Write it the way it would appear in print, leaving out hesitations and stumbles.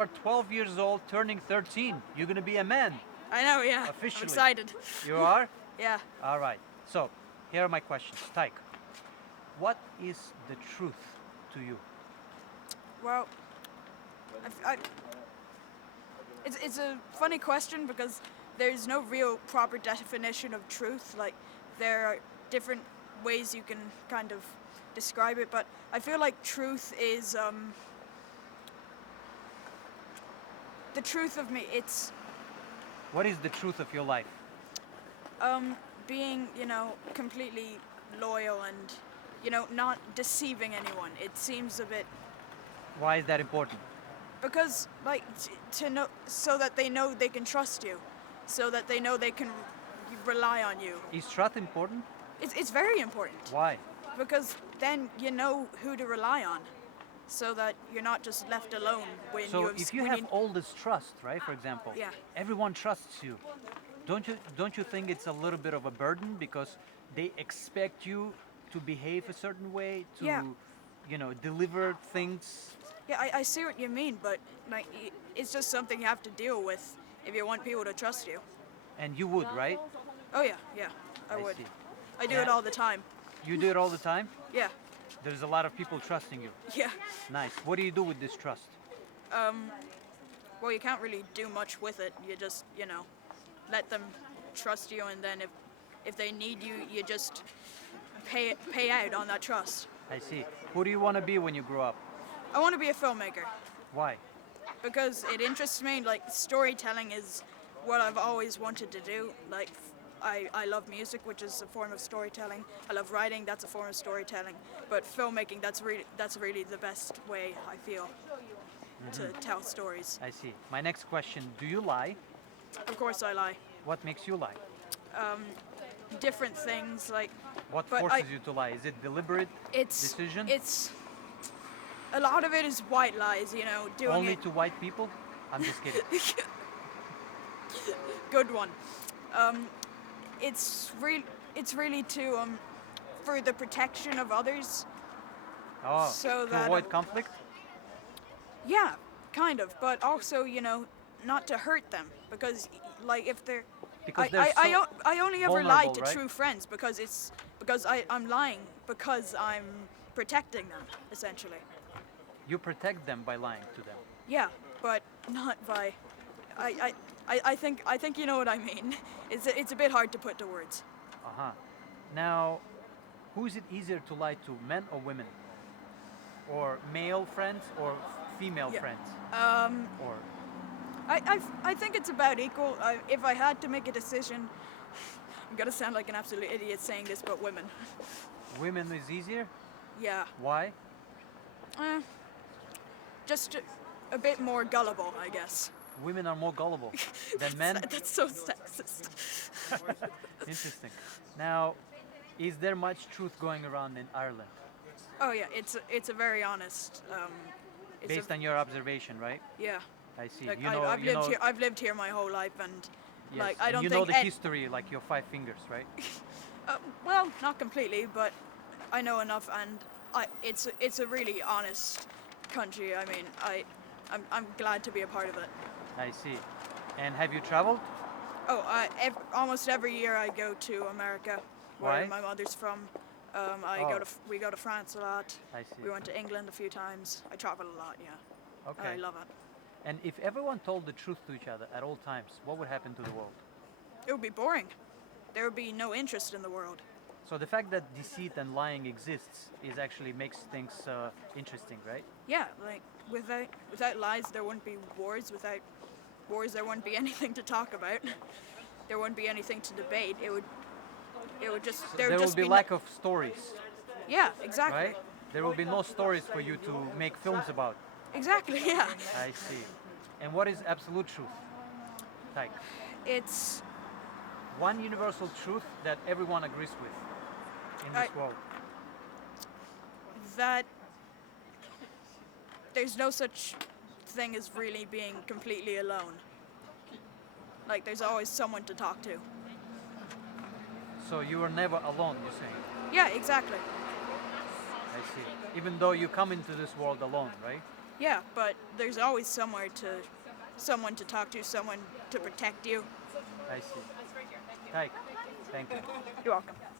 are 12 years old, turning 13. You're gonna be a man. I know, yeah. Officially. I'm excited. You are? Yeah. All right. So, here are my questions. Tyke, what is the truth to you? Well, it's a funny question because there's no real proper definition of truth. Like, there are different ways you can kind of describe it, but I feel like truth is the truth of me. It's What is the truth of your life? being, completely loyal and, not deceiving anyone. It seems a bit Why is that important? because, like, to know so that they know they can trust you, so that they know they can rely on you. Is trust important? It's very important Why? because then you know who to rely on, so that you're not just left alone when So if you when have all this trust, right, for example, Yeah. everyone trusts you. Don't you think it's a little bit of a burden because they expect you to behave a certain way, to Yeah. deliver things? Yeah, I see what you mean, but like it's just something you have to deal with if you want people to trust you. And you would, right? Oh yeah, I would. see. I do Yeah. it all the time. You do it all the time? Yeah, There's a lot of people trusting you. yeah. Nice. What do you do with this trust? Well, you can't really do much with it. You just, let them trust you, and then if they need you, you just pay out on that trust. I see. Who do you want to be when you grow up? I want to be a filmmaker Why? because it interests me. Like, storytelling is what I've always wanted to do. Like, I love music, which is a form of storytelling. I love writing, that's a form of storytelling. But filmmaking, that's really the best way, I feel, to tell stories. I see. My next question, do you lie? Of course I lie. What makes you lie? Different things, like, What But forces I- you to lie? Is it deliberate it's decision? it's a lot of it is white lies, doing Only it. to white people? I'm just kidding. Good one. It's really to for the protection of others. Oh, So to that, avoid conflict? Yeah, kind of, but also, not to hurt them, because, like, if they're Because I, they're I, so I only ever lie vulnerable, to right? true friends because I'm lying because I'm protecting them, essentially. You protect them by lying to them. Yeah, but not by. I think you know what I mean. It's a bit hard to put to words. Uh-huh. Now, who is it easier to lie to, men or women? Or male friends or female Yeah. friends? Or I think it's about equal. If I had to make a decision, I'm gonna sound like an absolute idiot saying this, but women. women is easier? Yeah, Why? just a bit more gullible, I guess. Women are more gullible than men? That's so sexist. Interesting. Now, is there much truth going around in Ireland? Oh yeah, it's a very honest. It's Based on your observation, right? yeah. I see. Like, I've lived here my whole life, and yes, like I and don't you think know the it- history like your 5 fingers, right? well, not completely, but I know enough, and it's a really honest country. I mean, I'm glad to be a part of it. I see. And have you traveled? Oh, almost every year I go to America, where Why? my mother's from. We go to France a lot. I see. We went to England a few times. I travel a lot, yeah. Okay. I love it. And if everyone told the truth to each other at all times, what would happen to the world? It would be boring. There would be no interest in the world. So the fact that deceit and lying exists is actually makes things interesting, right? Yeah, like without lies, there wouldn't be wars. Without wars, there wouldn't be anything to talk about. There wouldn't be anything to debate. It would just So there there would will just be no- lack of stories, Yeah, exactly. right? There will be no stories for you to make films about. Exactly. Yeah. I see. And what is absolute truth? Like It's one universal truth that everyone agrees with in this world. that there's no such thing as really being completely alone. Like, there's always someone to talk to. So you are never alone, you're saying? Yeah, exactly. I see. Even though you come into this world alone, right? Yeah, but there's always someone to talk to, someone to protect you. I see. Taik, thank you. You're welcome.